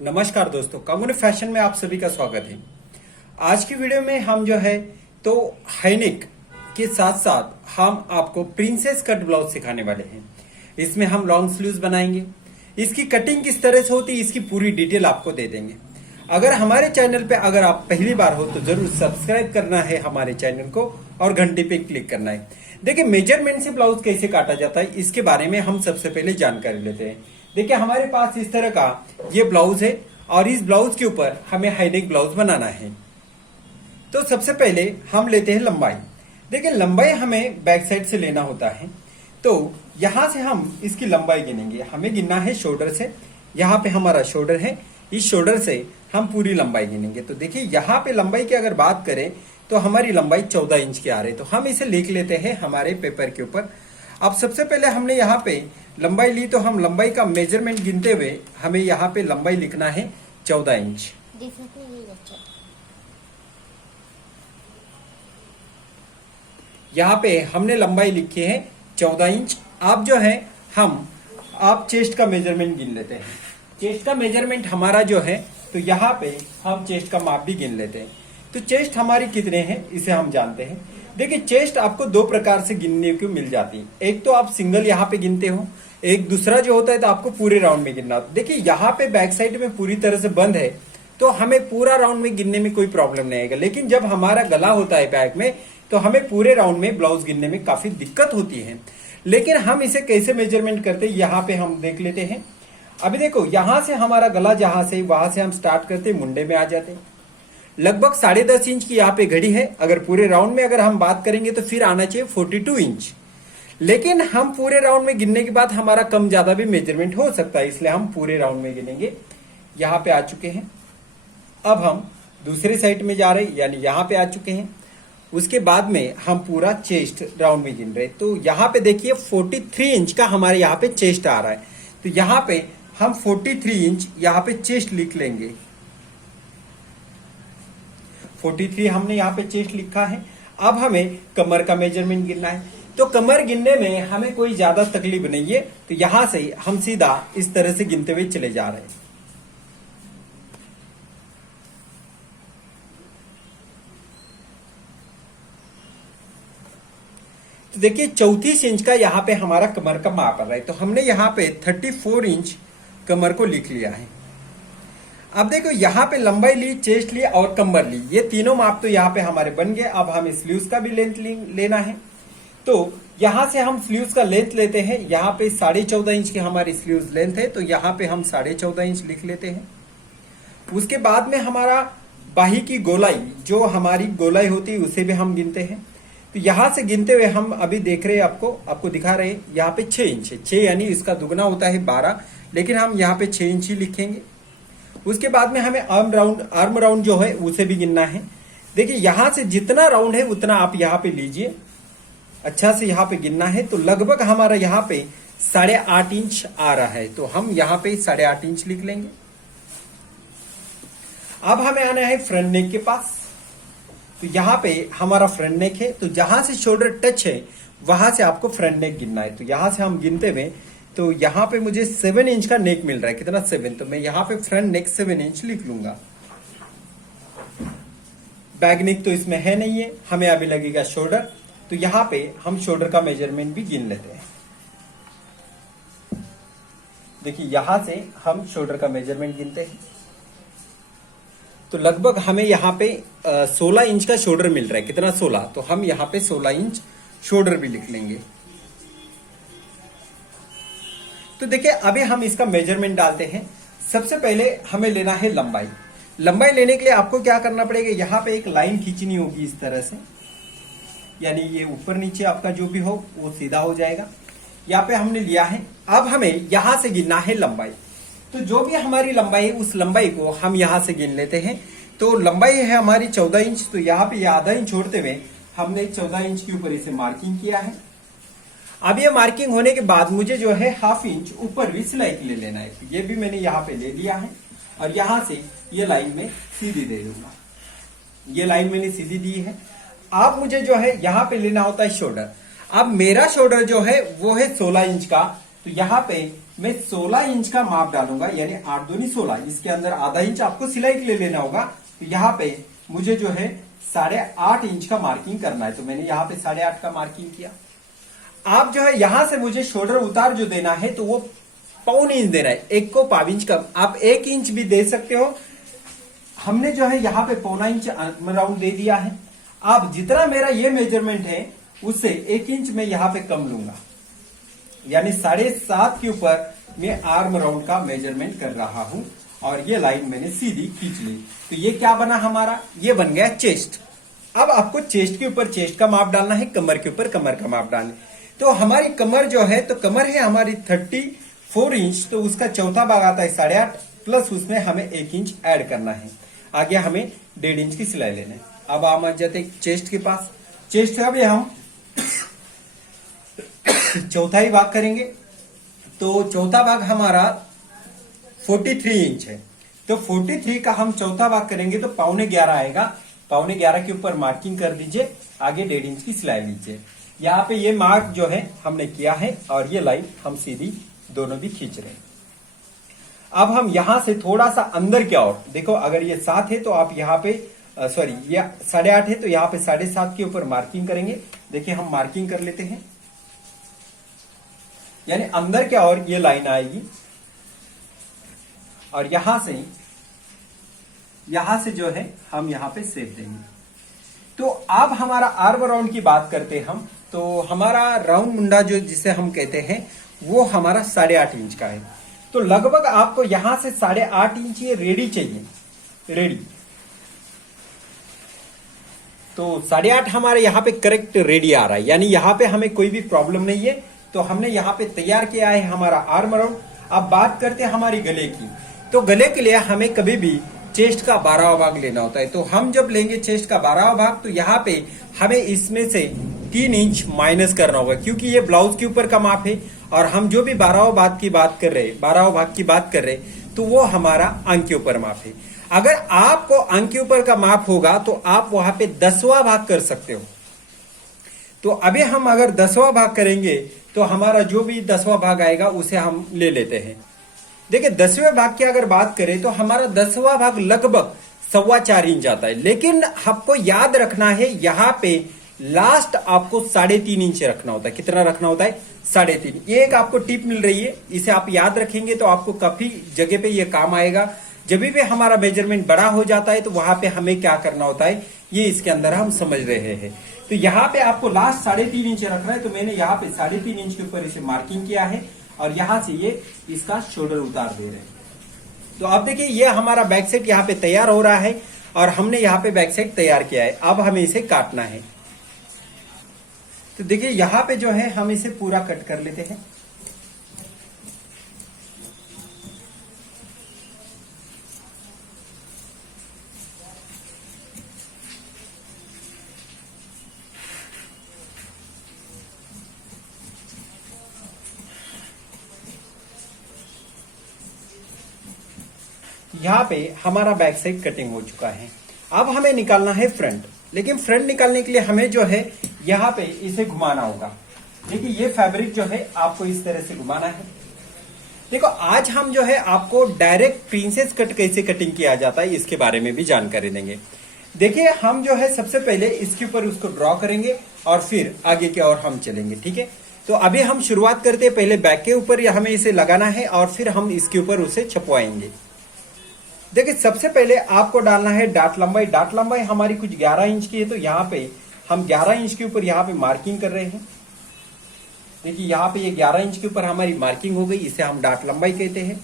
नमस्कार दोस्तों, कम्युनि फैशन में आप सभी का स्वागत है। आज की वीडियो में हम जो है तो हाईनेक के साथ साथ हम आपको प्रिंसेस कट ब्लाउज सिखाने वाले हैं। इसमें हम लॉन्ग स्लीव्स बनाएंगे। इसकी कटिंग किस तरह से होती है इसकी पूरी डिटेल आपको दे देंगे। अगर हमारे चैनल पे अगर आप पहली बार हो तो जरूर सब्सक्राइब करना है हमारे चैनल को और घंटे पे क्लिक करना है। देखिए, मेजरमेंट से ब्लाउज कैसे काटा जाता है इसके बारे में हम सबसे पहले जानकारी लेते हैं। देखिए, हमारे पास इस तरह का ये ब्लाउज है और इस ब्लाउज के ऊपर हमें हाईनेक ब्लाउज बनाना है। तो सबसे पहले हम लेते हैं लंबाई। देखिए, लंबाई हमें बैक साइड से लेना होता है। तो यहां से हम इसकी लंबाई गिनेंगे। हमें गिनना है शोल्डर से। यहाँ पे हमारा शोल्डर है, इस शोल्डर से हम पूरी लंबाई गिनेंगे। तो देखिए, यहाँ पे लंबाई की अगर बात करें तो हमारी लंबाई 14 इंच की आ रही है। तो हम इसे लिख लेते हैं हमारे पेपर के ऊपर। अब सबसे पहले हमने यहाँ पे लंबाई ली, तो हम लंबाई का मेजरमेंट गिनते हुए हमें यहाँ पे लंबाई लिखना है 14 इंच। यहाँ पे हमने लंबाई लिखी है 14 इंच। आप जो है आप चेस्ट का मेजरमेंट गिन लेते हैं। चेस्ट का मेजरमेंट हमारा जो है तो यहाँ पे हम चेस्ट का माप भी गिन लेते हैं। तो चेस्ट हमारी कितने हैं इसे हम जानते हैं। देखिए, चेस्ट आपको दो प्रकार से गिनने को मिल जाती है। एक तो आप सिंगल यहाँ पे गिनते हो, एक दूसरा जो होता है तो आपको पूरे राउंड में गिनना होता है। देखिए, यहाँ पे बैक साइड में पूरी तरह से बंद है तो हमें पूरा राउंड में गिनने में कोई प्रॉब्लम नहीं आएगा। लेकिन जब हमारा गला होता है बैक में तो हमें पूरे राउंड में ब्लाउज गिनने में काफी दिक्कत होती है। लेकिन हम इसे कैसे मेजरमेंट करते हैं यहाँ पे हम देख लेते हैं। अभी देखो, यहां से हमारा गला जहां से वहां से हम स्टार्ट करते मुंडे में आ जाते हैं। लगभग 10.5 इंच की यहाँ पे घड़ी है। अगर पूरे राउंड में अगर हम बात करेंगे तो फिर आना चाहिए 42 इंच। लेकिन हम पूरे राउंड में गिनने के बाद हमारा कम ज्यादा भी मेजरमेंट हो सकता है, इसलिए हम पूरे राउंड में गिनेंगे। यहाँ पे आ चुके हैं। अब हम दूसरे साइड में जा रहे हैं, यानी यहाँ पे आ चुके हैं। उसके बाद में हम पूरा चेस्ट राउंड में गिन रहे। तो यहाँ पे देखिए 43 इंच का हमारे यहाँ पे चेस्ट आ रहा है। तो यहाँ पे हम 43 इंच यहाँ पे चेस्ट लिख लेंगे। 43 हमने यहाँ पे चेस्ट लिखा है। अब हमें कमर का मेजरमेंट गिनना है। तो कमर गिनने में हमें कोई ज्यादा तकलीफ नहीं है। तो यहां से हम सीधा इस तरह से गिनते हुए चले जा रहे हैं। तो देखिए, 34 इंच का यहाँ पे हमारा कमर का माप आ रहा है। तो हमने यहाँ पे 34 इंच कमर को लिख लिया है। अब देखो, यहाँ पे लंबाई ली, चेस्ट ली और कमर ली, ये तीनों माप तो यहाँ पे हमारे बन गए। अब हमें स्लीव्स का भी लेंथ लेना है। तो यहां से हम स्लीव्स का लेंथ लेते हैं। यहाँ पे 14.5 इंच की हमारी स्लीव्स लेंथ है। तो यहाँ पे हम 14.5 इंच लिख लेते हैं। उसके बाद में हमारा बाही की गोलाई, जो हमारी गोलाई होती है उसे भी हम गिनते हैं। तो यहां से गिनते हुए हम अभी देख रहे हैं, आपको दिखा रहे हैं, यहाँ पे 6 इंच है। 6 यानी इसका दुगना होता है 12, लेकिन हम यहाँ पे 6 इंच ही लिखेंगे। उसके बाद में हमें आर्म राउंड जो है उसे भी गिनना है। देखिए, यहां से जितना राउंड है उतना आप यहाँ पे लीजिए, अच्छा से यहाँ पे गिनना है। तो लगभग हमारा यहाँ पे 8.5 इंच आ रहा है। तो हम यहाँ पे 8.5 इंच लिख लेंगे। अब हमें आना है फ्रंट नेक के पास। तो यहाँ पे हमारा फ्रंट नेक है। तो जहां से शोल्डर टच है वहां से आपको फ्रंट नेक गिनना है। तो यहां से हम गिनते हुए, तो यहाँ पे मुझे 7 इंच का नेक मिल रहा है। कितना? 7। तो मैं यहाँ पे फ्रंट नेक 7 इंच लिख लूंगा। बैक नेक तो इसमें है नहीं है, हमें अभी लगेगा शोल्डर। तो यहाँ पे हम शोल्डर का मेजरमेंट भी गिन लेते हैं। देखिए, यहां से हम शोल्डर का मेजरमेंट गिनते हैं। तो लगभग हमें यहाँ पे 16 इंच का शोल्डर मिल रहा है। कितना? 16। तो हम यहाँ पे 16 इंच शोल्डर भी लिख लेंगे। तो देखिए, अभी हम इसका मेजरमेंट डालते हैं। सबसे पहले हमें लेना है लंबाई। लंबाई लेने के लिए आपको क्या करना पड़ेगा, यहाँ पे एक लाइन खींचनी होगी इस तरह से, यानी ये ऊपर नीचे आपका जो भी हो वो सीधा हो जाएगा। यहाँ पे हमने लिया है। अब हमें यहां से गिनना है लंबाई। तो जो भी हमारी लंबाई है उस लंबाई को हम यहां से गिन लेते हैं। तो लंबाई है हमारी 14 इंच। तो यहाँ पे आधा इंच छोड़ते हुए हमने 14 इंच के ऊपर इसे मार्किंग किया है। अब ये मार्किंग होने के बाद मुझे जो है 1/2 इंच ऊपर भी सिलाई के लिए लेना है। तो ये भी मैंने यहाँ पे ले लिया है और यहां से ये लाइन में सीधी दे दूंगा। ये लाइन मैंने सीधी दी है। अब मुझे जो है यहाँ पे लेना होता है शोल्डर। अब मेरा शोल्डर जो है वो है 16 इंच का। तो यहाँ पे मैं 16 इंच का माप डालूंगा, यानी 8 दूनी 16, इसके अंदर आधा इंच आपको सिलाई के लिए लेना होगा। तो यहाँ पे मुझे जो है 8.5 इंच का मार्किंग करना है, तो मैंने यहाँ पे 8.5 का मार्किंग किया। आप जो है यहां से मुझे शोल्डर उतार जो देना है तो वो 1.25 इंच देना है, 1 को 1.5 इंच कम, आप 1 इंच भी दे सकते हो। हमने जो है यहाँ पे 1.25 इंच राउंड दे दिया है। अब जितना मेरा ये मेजरमेंट है उससे 1 इंच में यहाँ पे कम लूंगा, यानी 7.5 के ऊपर मैं आर्म राउंड का मेजरमेंट कर रहा हूं और ये लाइन मैंने सीधी खींच ली। तो ये क्या बना हमारा, ये बन गया चेस्ट। अब आपको चेस्ट के ऊपर चेस्ट का माप डालना है, कमर के ऊपर कमर का माप डालना है। तो हमारी कमर जो है, तो कमर है हमारी 34 इंच, तो उसका चौथा भाग आता है 8.5 प्लस उसमें हमें 1 इंच ऐड करना है। आगे हमें 1.5 इंच की सिलाई लेना है। अब हम आ जाते चेस्ट के पास। चेस्ट का भी हम चौथा ही भाग करेंगे, तो चौथा भाग हमारा 43 इंच है, तो 43 का हम चौथा भाग करेंगे तो 11.25 आएगा। 11.25 के ऊपर मार्किंग कर दीजिए, आगे 1.5 इंच की सिलाई लीजिए। यहाँ पे ये मार्क जो है हमने किया है और ये लाइन हम सीधी दोनों भी खींच रहे हैं। अब हम यहां से थोड़ा सा अंदर की ओर देखो, अगर ये 7 है तो आप यहाँ पे सॉरी ये 8.5 है तो यहाँ पे 7.5 के ऊपर मार्किंग करेंगे। देखिए हम मार्किंग कर लेते हैं, यानी अंदर की ओर ये लाइन आएगी और यहां से जो है हम यहां पे सेप देंगे। तो अब हमारा आर्म राउंड की बात करते हैं हम, तो हमारा राउंड मुंडा जो जिसे हम कहते हैं वो हमारा 8.5 इंच का है। तो लगभग आपको यहां से 8.5 इंच ये रेडी चाहिए, रेडी। तो 8.5 हमारे यहाँ पे करेक्ट रेडी आ रहा है, यानी यहाँ पे हमें कोई भी प्रॉब्लम नहीं है। तो हमने यहाँ पे तैयार किया है हमारा आर्म राउंड। अब बात करते हैं हमारी गले की। तो गले के लिए हमें कभी भी चेस्ट का 12वां भाग लेना होता है। तो हम जब लेंगे चेस्ट का 12वां भाग, तो यहाँ पे हमें इसमें से 3 इंच माइनस करना होगा, क्योंकि ये ब्लाउज के ऊपर का माप है और हम जो भी 12वां भाग की बात कर रहे तो वो हमारा अंक के ऊपर माप है। अगर आपको अंक के ऊपर का माप होगा तो आप वहां पे 10वां भाग कर सकते हो। तो अभी हम अगर 10वां भाग करेंगे तो हमारा जो भी 10वां भाग आएगा उसे हम ले लेते हैं। देखिए 10वें भाग की अगर बात करें तो हमारा 10वां भाग लगभग 4.25 इंच आता है, लेकिन आपको याद रखना है यहाँ पे लास्ट आपको 3.5 इंच रखना होता है। कितना रखना होता है? 3.5। ये एक आपको टिप मिल रही है, इसे आप याद रखेंगे तो आपको काफी जगह पे ये काम आएगा। जब भी हमारा मेजरमेंट बड़ा हो जाता है तो वहां पे हमें क्या करना होता है ये इसके अंदर हम समझ रहे हैं। तो यहाँ पे आपको लास्ट 3.5 इंच रखना है, तो मैंने यहाँ पे 3.5 इंच के ऊपर इसे मार्किंग किया है और यहां से ये इसका शोल्डर उतार दे रहे हैं। तो अब देखिए ये हमारा बैक सेट यहाँ पे तैयार हो रहा है और हमने यहाँ पे बैक सेट तैयार किया है। अब हमें इसे काटना है। तो देखिए यहाँ पे जो है हम इसे पूरा कट कर लेते हैं। यहाँ पे हमारा बैक साइड कटिंग हो चुका है। अब हमें निकालना है फ्रंट, लेकिन फ्रंट निकालने के लिए हमें जो है यहाँ पे इसे घुमाना होगा। देखिए ये फैब्रिक जो है आपको इस तरह से घुमाना है। देखो आज हम जो है आपको डायरेक्ट प्रिंसेस कट कैसे कटिंग किया जाता है इसके बारे में भी जानकारी देंगे। देखिए हम जो है सबसे पहले इसके ऊपर उसको ड्रॉ करेंगे और फिर आगे की ओर हम चलेंगे, ठीक है। तो अभी हम शुरुआत करते हैं, पहले बैक के ऊपर हमें इसे लगाना है और फिर हम इसके ऊपर उसे छपवाएंगे। देखिए सबसे पहले आपको डालना है डाट लंबाई। डाट लंबाई हमारी कुछ 11 इंच की है, तो यहाँ पे हम 11 इंच के ऊपर यहाँ पे मार्किंग कर रहे हैं। देखिए यहाँ पे ये 11 इंच के ऊपर हमारी मार्किंग हो गई, इसे हम डाट लंबाई कहते हैं।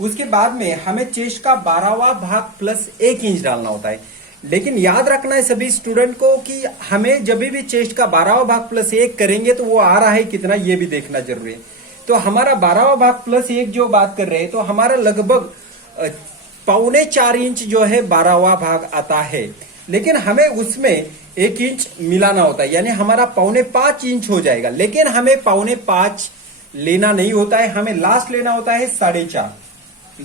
उसके बाद में हमें चेस्ट का 12वां भाग प्लस 1 इंच डालना होता है। लेकिन याद रखना है सभी स्टूडेंट को कि हमें जब भी चेस्ट का 12वां भाग प्लस 1 करेंगे तो वो आ रहा है कितना ये भी देखना जरूरी है। तो हमारा 12वां भाग प्लस 1 जो बात कर रहे हैं तो हमारा लगभग 4.25 इंच जो है 12वां भाग आता है, लेकिन हमें उसमें 1 इंच मिलाना होता है, यानी हमारा 4.25 इंच हो जाएगा। लेकिन हमें 4.25 लेना नहीं होता है, हमें लास्ट लेना होता है 4.5।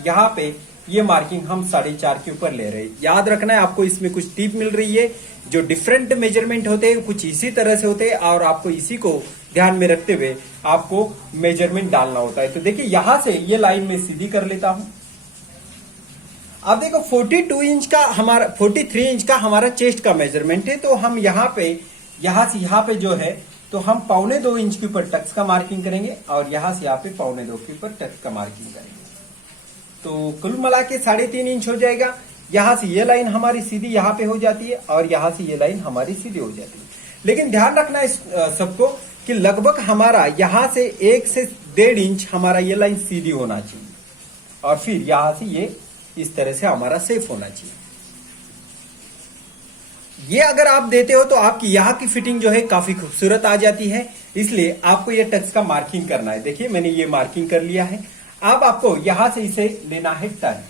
यहाँ पे ये मार्किंग हम 4.5 के ऊपर ले रहे हैं। याद रखना है आपको इसमें कुछ टिप मिल रही है, जो डिफरेंट मेजरमेंट होते हैं कुछ इसी तरह से होते हैं और आपको इसी को ध्यान में रखते हुए आपको मेजरमेंट डालना होता है। तो देखिए यहां से ये लाइन में सीधी कर लेता हूं। अब देखो 42 इंच का हमारा 43 इंच का हमारा चेस्ट का मेजरमेंट है। तो हम यहां से यहां पे जो है तो हम 1.25 इंच के ऊपर टक्स का मार्किंग करेंगे और यहां से यहां पे 1.25 के ऊपर टक्स का मार्किंग करेंगे। तो कुल मिला के 3.5 इंच हो जाएगा। यहां से ये लाइन हमारी सीधी यहां पे हो जाती है और यहां से ये लाइन हमारी सीधी हो जाती है। लेकिन ध्यान रखना इस सबको कि लगभग हमारा यहां से 1 से 1.5 इंच हमारा ये लाइन सीधी होना चाहिए और फिर यहां से ये इस तरह से हमारा सेफ होना चाहिए। ये अगर आप देते हो तो आपकी यहां की फिटिंग जो है काफी खूबसूरत आ जाती है। इसलिए आपको ये टक्स का मार्किंग करना है। देखिए मैंने ये मार्किंग कर लिया है। अब आपको यहां से इसे लेना है टर्न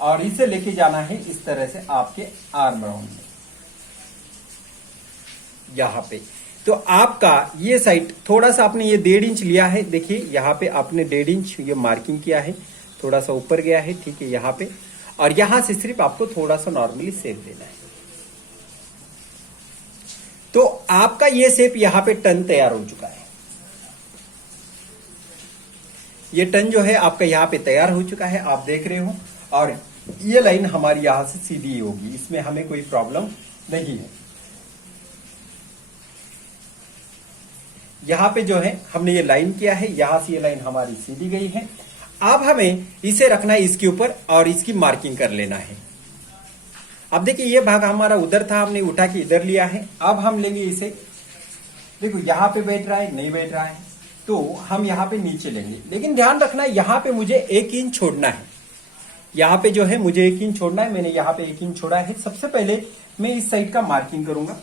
और इसे लेके जाना है इस तरह से आपके आर्म राउंड में यहां पे। तो आपका ये साइड थोड़ा सा आपने ये 1.5 इंच लिया है। देखिए यहां पे आपने 1.5 इंच ये मार्किंग किया है, थोड़ा सा ऊपर गया है, ठीक है यहां पे। और यहां से सिर्फ आपको थोड़ा सा नॉर्मली शेप देना है। तो आपका ये शेप यहां पे टर्न तैयार हो चुका है। ये टर्न जो है आपका यहां पे तैयार हो चुका है, आप देख रहे हो। और ये लाइन हमारी यहां से सीधी होगी, इसमें हमें कोई प्रॉब्लम नहीं है। यहां पे जो है हमने ये लाइन किया है, यहां से ये लाइन हमारी सीधी गई है। अब हमें इसे रखना है इसके ऊपर और इसकी मार्किंग कर लेना है। अब देखिए ये भाग हमारा उधर था, हमने उठा के इधर लिया है। अब हम लेंगे इसे, देखो यहां पे बैठ रहा है, नहीं बैठ रहा है, तो हम यहां पे नीचे लेंगे। लेकिन ध्यान रखना यहां पे मुझे 1 इंच छोड़ना है। यहां पे जो है मुझे 1 इंच छोड़ना है। मैंने यहां पे 1 इंच छोड़ा है। सबसे पहले मैं इस साइड का मार्किंग करूंगा।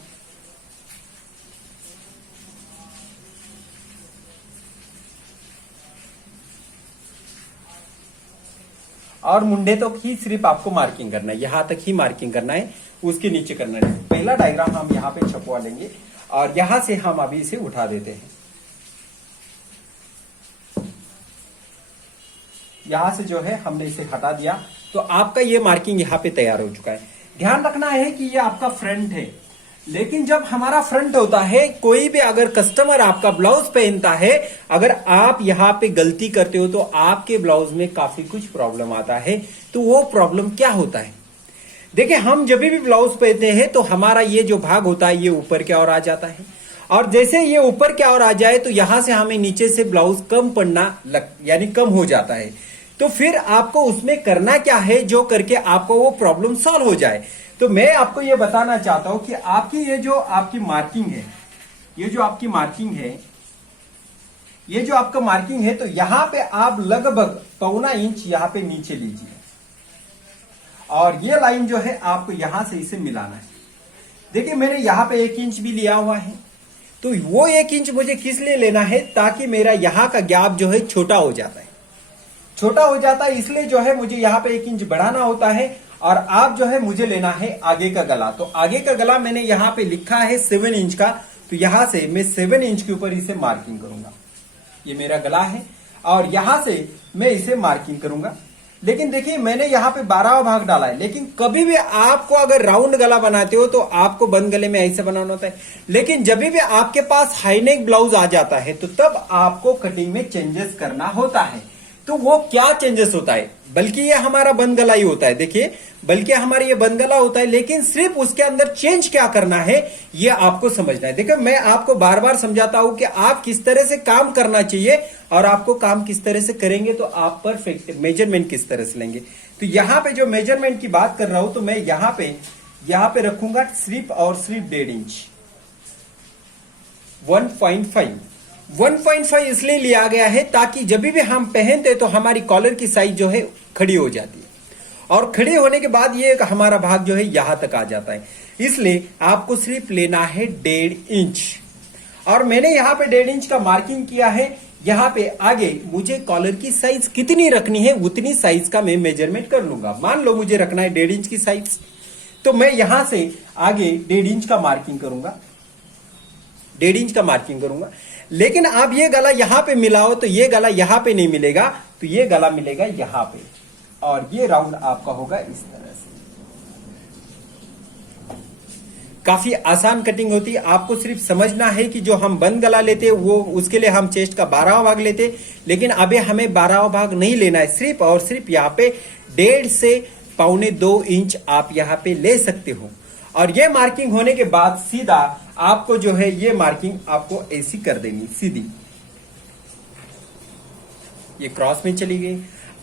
और मुंडे तक ही सिर्फ आपको मार्किंग करना है, यहां तक ही मार्किंग करना है, उसके नीचे करना है। पहला डायग्राम हम यहां पे छपवा लेंगे और यहां से हम अभी इसे उठा देते हैं। यहां से जो है हमने इसे हटा दिया। तो आपका ये मार्किंग यहां पे तैयार हो चुका है। ध्यान रखना है कि ये आपका फ्रंट है। लेकिन जब हमारा फ्रंट होता है, कोई भी अगर कस्टमर आपका ब्लाउज पहनता है, अगर आप यहां पे गलती करते हो तो आपके ब्लाउज में काफी कुछ प्रॉब्लम आता है। तो वो प्रॉब्लम क्या होता है? देखिए हम जब भी ब्लाउज पहनते हैं तो हमारा ये जो भाग होता है ये ऊपर की ओर आ जाता है और जैसे ये ऊपर की ओर आ जाए तो यहां से हमें नीचे से ब्लाउज कम पड़ना यानी कम हो जाता है। तो फिर आपको उसमें करना क्या है जो करके आपको वो प्रॉब्लम सॉल्व हो जाए। तो मैं आपको ये बताना चाहता हूं कि आपकी ये जो आपकी मार्किंग है, ये जो आपकी मार्किंग है, ये जो आपका मार्किंग है, तो यहां पे आप लगभग 1.25 इंच यहां पे नीचे लीजिए और ये लाइन जो है आपको यहां से इसे मिलाना है। देखिए मैंने यहां पे 1 इंच भी लिया हुआ है। तो वो 1 इंच मुझे किस लिए लेना है? ताकि मेरा यहां का गैप जो है छोटा हो जाता है, छोटा हो जाता है, इसलिए जो है मुझे यहां पे 1 इंच बढ़ाना होता है। और आप जो है मुझे लेना है आगे का गला। तो आगे का गला मैंने यहां पे लिखा है 7 इंच का। तो यहां से मैं 7 इंच के ऊपर इसे मार्किंग करूंगा। ये मेरा गला है और यहां से मैं इसे मार्किंग करूंगा। लेकिन देखिए मैंने यहां पे 12वां भाग डाला है। लेकिन कभी भी आपको अगर राउंड गला बनाते हो तो आपको बंद गले में ऐसे बनाना होता है। लेकिन जब भी आपके पास हाईनेक ब्लाउज आ जाता है तो तब आपको कटिंग में चेंजेस करना होता है। तो वो क्या चेंजेस होता है? बल्कि ये हमारा बंद गला ही होता है। देखिए बल्कि हमारा ये बंद गला होता है, लेकिन सिर्फ उसके अंदर चेंज क्या करना है ये आपको समझना है। देखिए मैं आपको बार बार समझाता हूं कि आप किस तरह से काम करना चाहिए और आपको काम किस तरह से करेंगे तो आप परफेक्ट मेजरमेंट किस तरह से लेंगे। तो यहां पे जो मेजरमेंट की बात कर रहा हूं तो मैं यहां पे रखूंगा सिर्फ और सिर्फ 1.5 इंच। 1.5 इसलिए लिया गया है ताकि जब भी हम पहनते तो हमारी कॉलर की साइज जो है खड़ी हो जाती है और खड़े होने के बाद ये हमारा भाग जो है यहां तक आ जाता है। इसलिए आपको सिर्फ लेना है 1.5 इंच और मैंने यहां पे 1.5 इंच का मार्किंग किया है। यहां पे आगे मुझे कॉलर की साइज कितनी रखनी है उतनी साइज का मैं मेजरमेंट कर लूंगा। मान लो मुझे रखना है 1.5 इंच की साइज, तो मैं यहां से आगे 1.5 इंच का मार्किंग करूंगा, 1.5 इंच का मार्किंग करूंगा। लेकिन आप ये गला यहां पे मिलाओ तो ये गला यहां पे नहीं मिलेगा, तो ये गला मिलेगा यहां पे और ये राउंड आपका होगा इस तरह से। काफी आसान कटिंग होती है। आपको सिर्फ समझना है कि जो हम बंद गला लेते वो उसके लिए हम चेस्ट का 12वां भाग लेते, लेकिन अभी हमें 12वां भाग नहीं लेना है, सिर्फ और सिर्फ यहाँ पे 1.5 से 1.25 इंच आप यहाँ पे ले सकते हो। और ये मार्किंग होने के बाद सीधा आपको जो है ये मार्किंग आपको ऐसी कर देनी सीधी, ये क्रॉस में चली गई।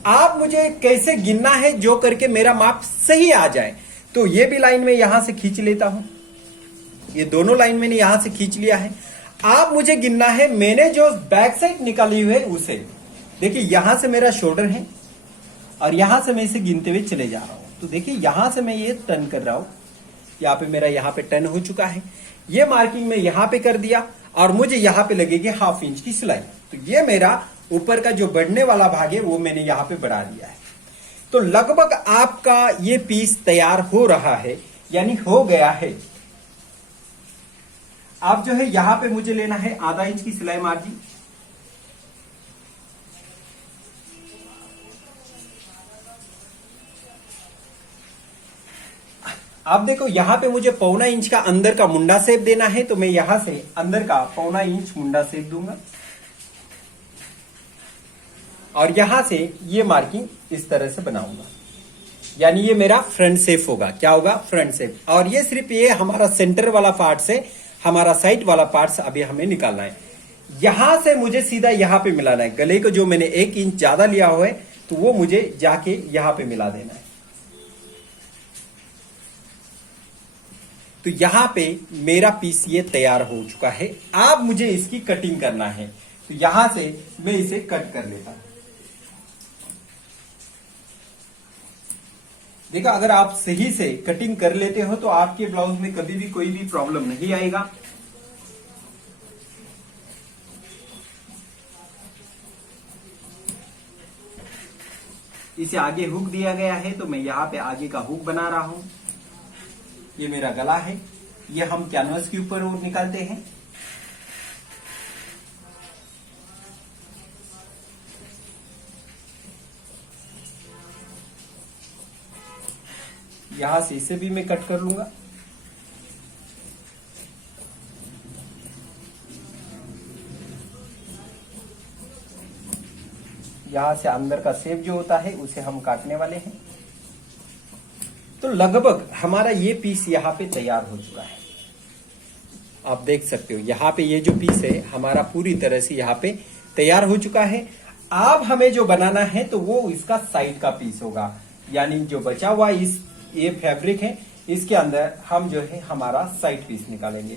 आप मुझे कैसे गिनना है जो करके मेरा माप सही आ जाए, तो ये भी लाइन में यहां से खींच लेता हूं, ये दोनों लाइन मैंने यहां से खींच लिया है। आप मुझे गिनना है मैंने जो बैक साइड निकाली हुई है उसे, देखिए यहां से मेरा शोल्डर है और यहां से मैं इसे गिनते हुए चले जा रहा हूं। तो देखिए यहां से मैं ये टर्न कर रहा हूं, यहाँ पे मेरा यहाँ पे टर्न हो चुका है। ये मार्किंग मैं यहाँ पे कर दिया और मुझे यहाँ पे लगेगी 1/2 इंच की सिलाई। तो ये मेरा ऊपर का जो बढ़ने वाला भाग है वो मैंने यहाँ पे बढ़ा दिया है। तो लगभग आपका ये पीस तैयार हो रहा है, यानी हो गया है। आप जो है यहां पे मुझे लेना है 1/2 इंच की सिलाई मार्जिन। आप देखो यहां पे मुझे 1/4 इंच का अंदर का मुंडा शेप देना है, तो मैं यहां से अंदर का 1/4 इंच मुंडा शेप दूंगा और यहां से ये मार्किंग इस तरह से बनाऊंगा, यानी ये मेरा फ्रंट शेप होगा। क्या होगा? Front shape. और ये सिर्फ ये हमारा सेंटर वाला पार्ट से हमारा साइड वाला पार्ट से अभी हमें निकालना है। यहां से मुझे सीधा यहां पे मिलाना है, गले को जो मैंने 1 इंच ज्यादा लिया हुआ है तो वो मुझे जाके यहां पे मिला देना है। तो यहां पे मेरा पीस ये तैयार हो चुका है। अब मुझे इसकी कटिंग करना है, तो यहां से मैं इसे कट कर लेता हूं। देखा, अगर आप सही से कटिंग कर लेते हो तो आपके ब्लाउज में कभी भी कोई भी प्रॉब्लम नहीं आएगा। इसे आगे हुक दिया गया है तो मैं यहां पे आगे का हुक बना रहा हूं। ये मेरा गला है, ये हम कैनवस के ऊपर निकालते हैं। यहां से इसे भी मैं कट कर लूंगा। यहां से अंदर का शेप जो होता है उसे हम काटने वाले हैं। तो लगभग हमारा ये पीस यहाँ पे तैयार हो चुका है। आप देख सकते हो यहाँ पे ये जो पीस है हमारा पूरी तरह से यहाँ पे तैयार हो चुका है। अब हमें जो बनाना है तो वो इसका साइड का पीस होगा, यानी जो बचा हुआ ये फैब्रिक है इसके अंदर हम जो है हमारा साइड पीस निकालेंगे।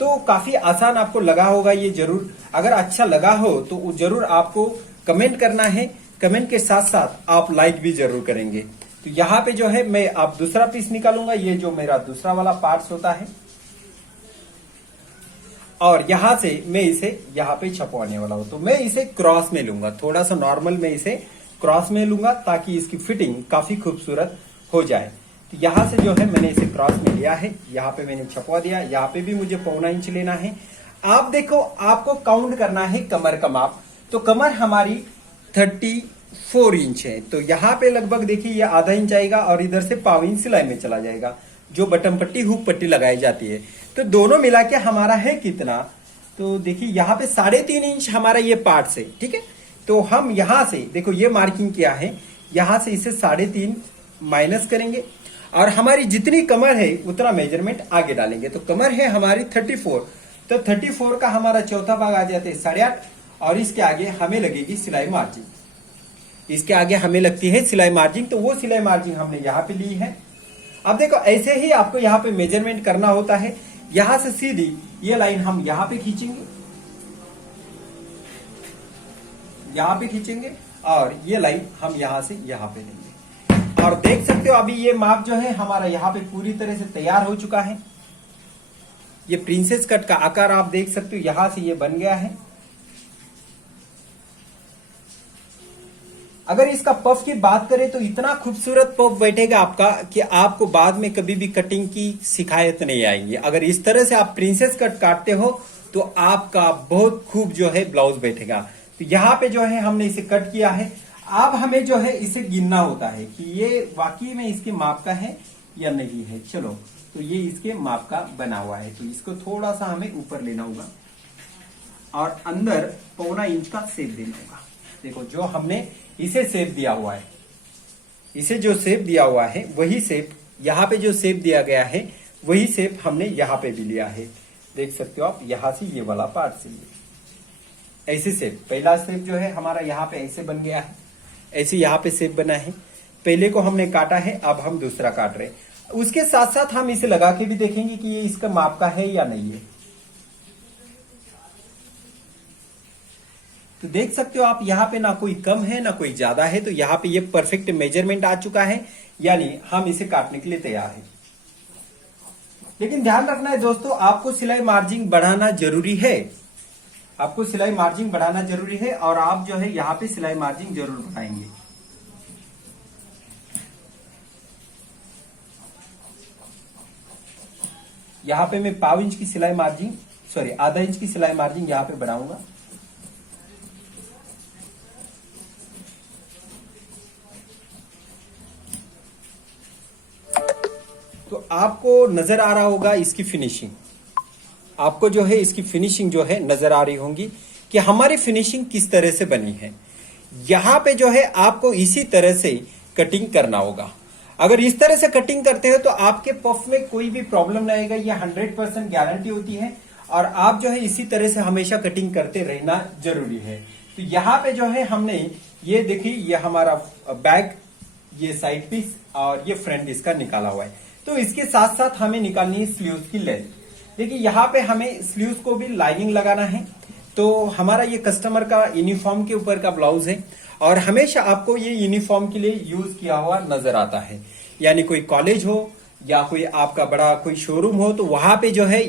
तो काफी आसान आपको लगा होगा ये, जरूर अगर अच्छा लगा हो तो जरूर आपको कमेंट करना है। कमेंट के साथ साथ आप लाइक भी जरूर करेंगे। तो यहाँ पे जो है मैं अब दूसरा पीस निकालूंगा, ये जो मेरा दूसरा वाला पार्ट्स होता है, और यहां से मैं इसे यहाँ पे छपवाने वाला हूं। तो मैं इसे क्रॉस में लूंगा, थोड़ा सा नॉर्मल में इसे क्रॉस में लूंगा ताकि इसकी फिटिंग काफी खूबसूरत हो जाए। तो यहां से जो है मैंने इसे क्रॉस में लिया है, यहाँ पे मैंने छपवा दिया। यहाँ पे भी मुझे 1/4 इंच लेना है। आप देखो, आपको काउंट करना है कमर का माप। तो कमर हमारी 34 इंच है, तो यहाँ पे लगभग देखिए ये आधा इंच आएगा और इधर से 1/4 इंच सिलाई में चला जाएगा, जो बटन पट्टी हुक पट्टी लगाई जाती है। तो दोनों मिला के हमारा है कितना? तो देखिए यहाँ पे 3.5 इंच हमारा ये पार्ट से, ठीक है। तो हम यहां से देखो ये मार्किंग किया है, यहां से इसे 3.5 माइनस करेंगे और हमारी जितनी कमर है उतना मेजरमेंट आगे डालेंगे। तो कमर है हमारी 34, तो 34 का हमारा चौथा भाग आ जाते हैं 8.5 और इसके आगे हमें लगेगी सिलाई मार्जिन। इसके आगे हमें लगती है सिलाई मार्जिन, तो वो सिलाई मार्जिन हमने यहाँ पे ली है। अब देखो ऐसे ही आपको यहाँ पे मेजरमेंट करना होता है। यहां से सीधी ये लाइन हम यहाँ पे खींचेंगे, यहाँ पे खींचेंगे और ये लाइन हम यहां से यहाँ पे लेंगे। और देख सकते हो अभी ये माप जो है हमारा यहाँ पे पूरी तरह से तैयार हो चुका है। ये प्रिंसेस कट का आकार आप देख सकते हो, यहां से ये बन गया है। अगर इसका पफ की बात करें तो इतना खूबसूरत पफ बैठेगा आपका कि आपको बाद में कभी भी कटिंग की शिकायत नहीं आएगी। अगर इस तरह से आप प्रिंसेस कट काटते हो तो आपका बहुत खूब जो है ब्लाउज बैठेगा। तो यहाँ पे जो है हमने इसे कट किया है। अब हमें जो है इसे गिनना होता है कि ये वाकई में इसके माप का है या नहीं है। चलो तो ये इसके माप का बना हुआ है। तो इसको थोड़ा सा हमें ऊपर लेना होगा और अंदर 1.25 इंच का शेप देना होगा। देखो जो हमने इसे शेप दिया हुआ है, इसे जो शेप दिया हुआ है वही शेप यहाँ पे जो शेप दिया गया है वही शेप हमने यहाँ पे भी लिया है। देख सकते हो आप, यहां से ये वाला पार्ट से ये ऐसे शेप, पहला शेप जो है हमारा यहाँ पे ऐसे बन गया है, ऐसे यहाँ पे शेप बना है। पहले को हमने काटा है, अब हम दूसरा काट रहे हैं। उसके साथ साथ हम इसे लगा के भी देखेंगे कि ये इसका माप का है या नहीं है। तो देख सकते हो आप, यहाँ पे ना कोई कम है ना कोई ज्यादा है, तो यहाँ पे ये परफेक्ट मेजरमेंट आ चुका है, यानी हम इसे काटने के लिए तैयार है। लेकिन ध्यान रखना है दोस्तों, आपको सिलाई मार्जिन बढ़ाना जरूरी है, आपको सिलाई मार्जिन बढ़ाना जरूरी है और आप जो है यहाँ पे सिलाई मार्जिन जरूर बढ़ाएंगे। यहाँ पे मैं 1/2 इंच की सिलाई मार्जिन, सॉरी आधा इंच की सिलाई मार्जिन यहाँ पे बढ़ाऊंगा। तो आपको नजर आ रहा होगा इसकी फिनिशिंग, आपको जो है इसकी फिनिशिंग जो है नजर आ रही होंगी कि हमारी फिनिशिंग किस तरह से बनी है। यहां पे जो है आपको इसी तरह से कटिंग करना होगा। अगर इस तरह से कटिंग करते हो तो आपके पफ में कोई भी प्रॉब्लम नहीं आएगा, ये 100% गारंटी होती है। और आप जो है इसी तरह से हमेशा कटिंग करते रहना जरूरी है। तो यहाँ पे जो है हमने ये देखिए, ये हमारा बैक, ये साइड पीस और ये फ्रंट इसका निकाला हुआ है। तो इसके साथ साथ हमें निकालनी है स्लीव्स की लेंथ। देखिए यहाँ पे हमें स्लीव्स को भी लाइनिंग लगाना है। तो हमारा ये कस्टमर का यूनिफॉर्म के ऊपर का ब्लाउज है और हमेशा आपको ये यूनिफॉर्म के लिए यूज किया हुआ नजर आता है। यानी कोई कॉलेज हो या कोई आपका बड़ा कोई शोरूम हो तो वहां पे जो है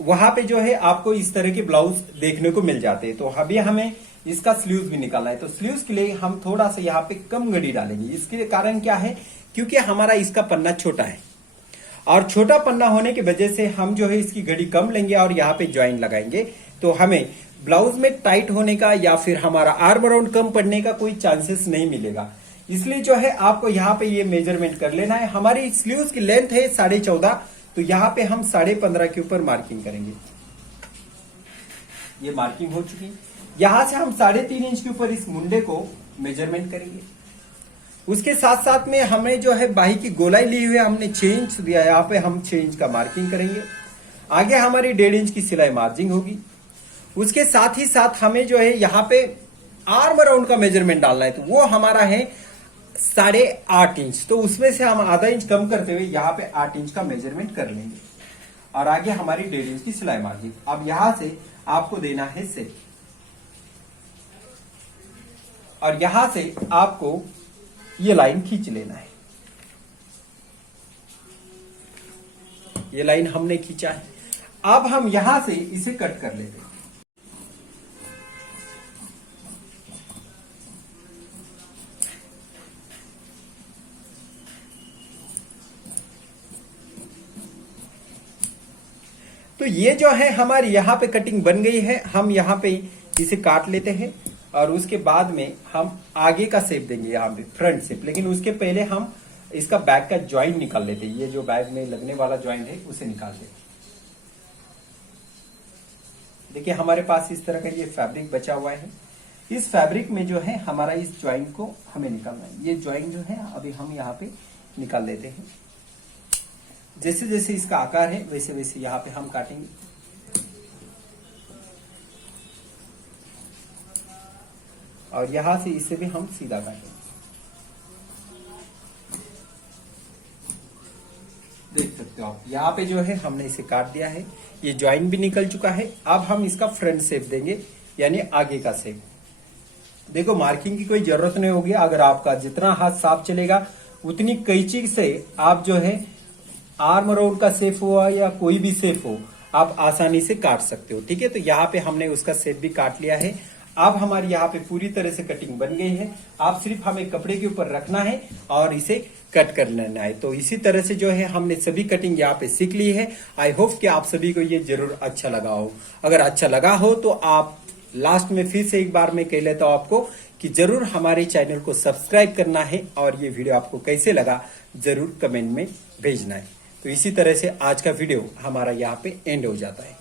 वहां पे जो है आपको इस तरह के ब्लाउज देखने को मिल जाते हैं। तो अभी हमें इसका स्लीव्स भी निकालना है। तो स्लीव्स के लिए हम थोड़ा सा यहाँ पे कम गड़ी डालेंगे। इसके कारण क्या है, क्योंकि हमारा इसका पन्ना छोटा है और छोटा पन्ना होने की वजह से हम जो है इसकी घड़ी कम लेंगे और यहाँ पे ज्वाइन लगाएंगे। तो हमें ब्लाउज में टाइट होने का या फिर हमारा आर्म राउंड कम पड़ने का कोई चांसेस नहीं मिलेगा। इसलिए जो है आपको यहाँ पे ये मेजरमेंट कर लेना है। हमारी स्लीव्स की लेंथ है 14.5, तो यहाँ पे हम 15.5 के ऊपर मार्किंग करेंगे। ये मार्किंग हो चुकी। यहां से हम 3.5 इंच के ऊपर इस मुंडे को मेजरमेंट करेंगे। उसके साथ साथ में हमें जो है बाही की गोलाई ली हुई है, हमने 6 इंच दिया है, यहाँ पे हम 6 इंच का मार्किंग करेंगे। आगे हमारी 1.5 इंच की सिलाई मार्जिंग होगी। उसके साथ ही साथ हमें जो है यहाँ पे आर्म राउंड का मेजरमेंट डालना है, तो वो हमारा है 8.5 इंच। तो उसमें से हम आधा इंच कम करते हुए यहाँ पे 8 इंच का मेजरमेंट कर लेंगे और आगे हमारी 1.5 इंच की सिलाई मार्जिन। अब यहां से आपको देना है सेट और यहां से आपको ये लाइन खींच लेना है। ये लाइन हमने खींचा है। अब हम यहां से इसे कट कर लेते हैं। तो ये जो है हमारी यहाँ पे कटिंग बन गई है। हम यहाँ पे इसे काट लेते हैं और उसके बाद में हम आगे का शेप देंगे, यहाँ पे फ्रंट शेप। लेकिन उसके पहले हम इसका बैक का ज्वाइंट निकाल लेते हैं। ये जो बैक में लगने वाला ज्वाइंट है उसे निकाल लेते हैं। देखिए हमारे पास इस तरह का ये फैब्रिक बचा हुआ है। इस फैब्रिक में जो है हमारा इस ज्वाइंट को हमें निकालना है। ये ज्वाइंट जो है अभी हम यहाँ पे निकाल लेते हैं। जैसे जैसे इसका आकार है वैसे वैसे यहाँ पे हम काटेंगे। और यहां से इसे भी हम सीधा काटेंगे। देख सकते हो आप, यहाँ पे जो है हमने इसे काट दिया है। ये ज्वाइंट भी निकल चुका है। अब हम इसका फ्रंट शेप देंगे, यानी आगे का शेप। देखो मार्किंग की कोई जरूरत नहीं होगी। अगर आपका जितना हाथ साफ चलेगा उतनी कैंची से आप जो है आर्म राउंड का शेप हुआ या कोई भी शेप हो आप आसानी से काट सकते हो। ठीक है, तो यहाँ पे हमने उसका शेप भी काट लिया है। अब हमारी यहाँ पे पूरी तरह से कटिंग बन गई है। आप सिर्फ हमें कपड़े के ऊपर रखना है और इसे कट कर लेना है। तो इसी तरह से जो है हमने सभी कटिंग यहाँ पे सीख ली है। आई होप कि आप सभी को ये जरूर अच्छा लगा हो। अगर अच्छा लगा हो तो आप लास्ट में फिर से एक बार मैं कह लेता हूँ आपको कि जरूर हमारे चैनल को सब्सक्राइब करना है और ये वीडियो आपको कैसे लगा जरूर कमेंट में भेजना है। तो तो इसी तरह से आज का वीडियो हमारा यहाँ पे एंड हो जाता है।